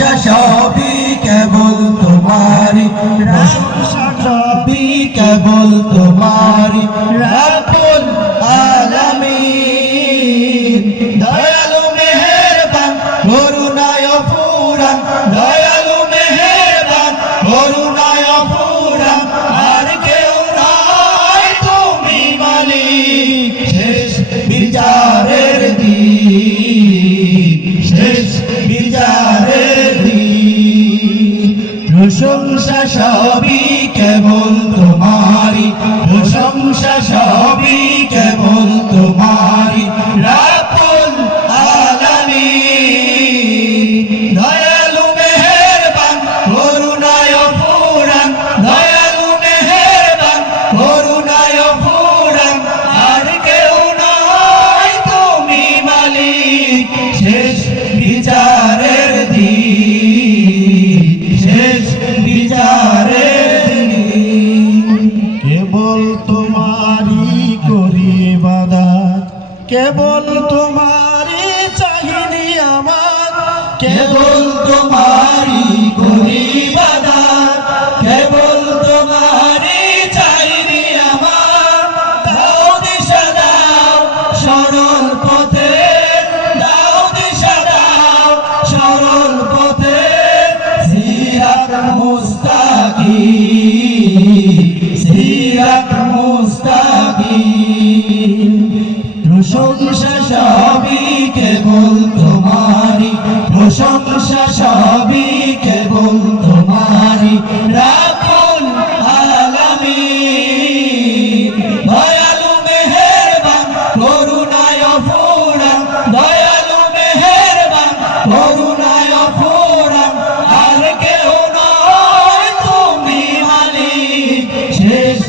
প্রশংসা সবই কেবল তোমারি, প্রশংসা সবই কেবল তোমারি রব্বুল আলামিন। দয়ালু মেহেরবান করুণায় অফুরান, দয়ালু মেহেরবান করুণায় অফুরান, আর কেউ নাই তুমি মালিক। শেষ বিচারের দিন, শেষ বিচারের দিন, প্রশংসা সবই কেবল তোমারি, প্রশংসা সবই কেবল তোমারি রব্বুল আলামিন। দয়ালু মেহেরবান করুণায় অফুরান, দয়ালু মেহেরবান করুণায় অফুরান, আর কেউ নয় তুমি মালিক। শেষ বিচারের দিন, শেষ বিচারের দিন, কেবল তোমারি করি ইবাদত, কেবল তোমারি চাহিনি আমার, কেবল তোমারি করি ইবাদত, কেবল তোমারি চাইনি আমার। দাও দিশা দাও সরল পথে, দাও দিশা দাও সরল পথে, সিরাত মুস্তাকিম, সিরাত মুস্তাকিম। প্রশংসা সবই কেবল তোমারি, প্রশংসা সবই কেবল তোমারি রব্বুল আলামিন। দয়ালু মেহেরবান করুণায় অফুরান, দয়ালু মেহেরবান করুণায় অফুরান, আর কেউ নয় তুমি মালিক। শেষ